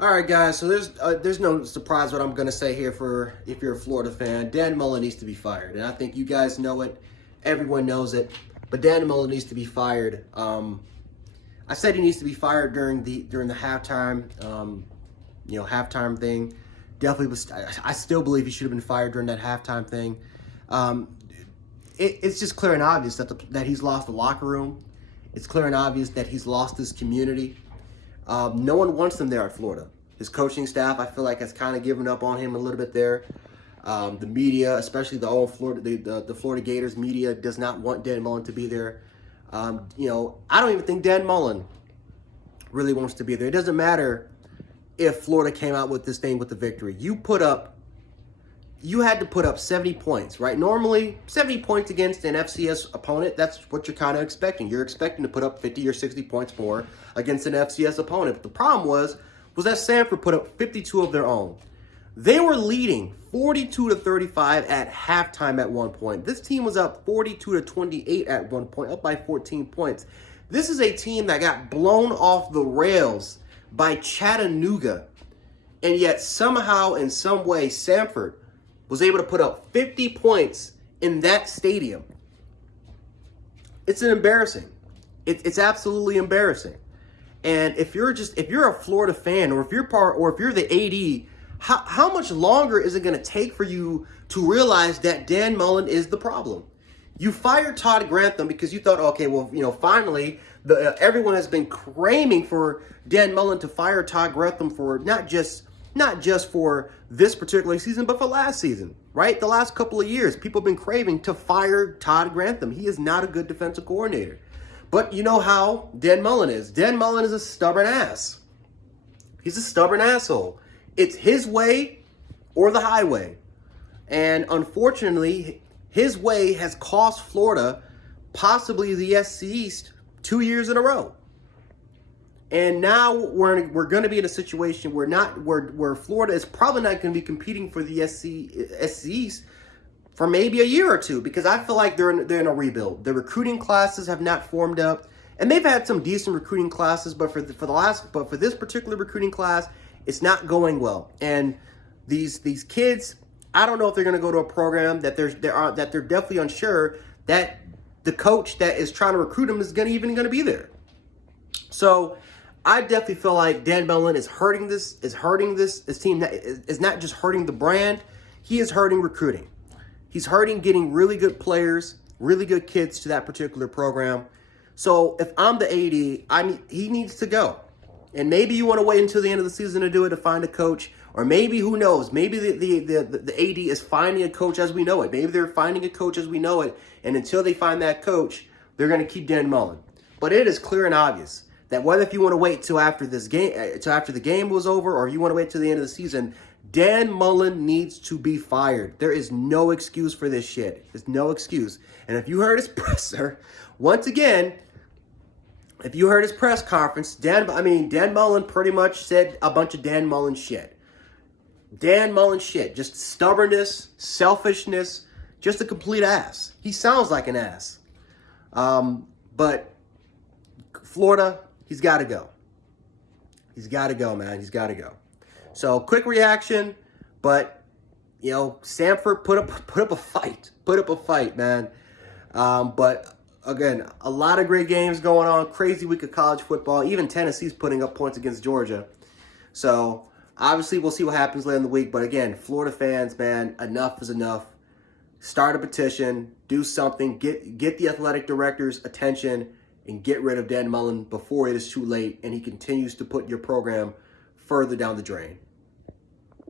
All right, guys. So there's no surprise what I'm gonna say here for if you're a Florida fan. Dan Mullen needs to be fired, and I think you guys know it. Everyone knows it, but Dan Mullen needs to be fired. I said he needs to be fired during the halftime, halftime thing. Definitely was. I still believe he should have been fired during that halftime thing. It's just clear and obvious that he's lost the locker room. It's clear and obvious that he's lost his community. No one wants him there at Florida. His coaching staff, I feel like, has kind of given up on him a little bit there. The media, especially the Florida Gators media, does not want Dan Mullen to be there. I don't even think Dan Mullen really wants to be there. It doesn't matter if Florida came out with this thing with the victory. You had to put up 70 points, right? Normally, 70 points against an FCS opponent, that's what you're kind of expecting. You're expecting to put up 50 or 60 points more against an FCS opponent. But the problem was that Samford put up 52 of their own. They were leading 42-35 at halftime at one point. This team was up 42-28 at one point, up by 14 points. This is a team that got blown off the rails by Chattanooga. And yet somehow, in some way, Samford was able to put up 50 points in that stadium. It's embarrassing. It's absolutely embarrassing. And if you're a Florida fan, or if you're the AD, how much longer is it going to take for you to realize that Dan Mullen is the problem? You fired Todd Grantham because you thought, okay, well, finally, everyone has been craving for Dan Mullen to fire Todd Grantham for not just for this particular season, but for last season, right? The last couple of years, people have been craving to fire Todd Grantham. He is not a good defensive coordinator. But you know how Dan Mullen is. Dan Mullen is a stubborn ass. He's a stubborn asshole. It's his way or the highway. And unfortunately, his way has cost Florida possibly the SC East 2 years in a row. And now we're going to be in a situation where Florida is probably not going to be competing for the SC East for maybe a year or two, because I feel like they're in a rebuild. The recruiting classes have not formed up, and they've had some decent recruiting classes, but for this particular recruiting class, it's not going well. And these kids, I don't know if they're going to go to a program that they're definitely unsure that the coach that is trying to recruit them is going to be there. So I definitely feel like Dan Mullen is hurting this team. That is not just hurting the brand, he is hurting recruiting. He's hurting getting really good players, really good kids to that particular program. So if I'm the AD, he needs to go. And maybe you want to wait until the end of the season to do it, to find a coach. Or maybe, who knows, maybe the AD is finding a coach as we know it. Maybe they're finding a coach as we know it. And until they find that coach, they're going to keep Dan Mullen. But it is clear and obvious that whether if you want to wait till after the game was over, or you want to wait till the end of the season, Dan Mullen needs to be fired. There is no excuse for this shit. There's no excuse. And if you heard his presser, once again, if you heard his press conference, Dan Mullen pretty much said a bunch of Dan Mullen shit. Dan Mullen shit. Just stubbornness, selfishness, just a complete ass. He sounds like an ass. But Florida, he's got to go. He's got to go, man. He's got to go. So, quick reaction, but, Samford put up a fight, man. But, again, a lot of great games going on, crazy week of college football. Even Tennessee's putting up points against Georgia. So, obviously, we'll see what happens later in the week. But, again, Florida fans, man, enough is enough. Start a petition, do something, get the athletic director's attention, and get rid of Dan Mullen before it is too late and he continues to put your program further down the drain.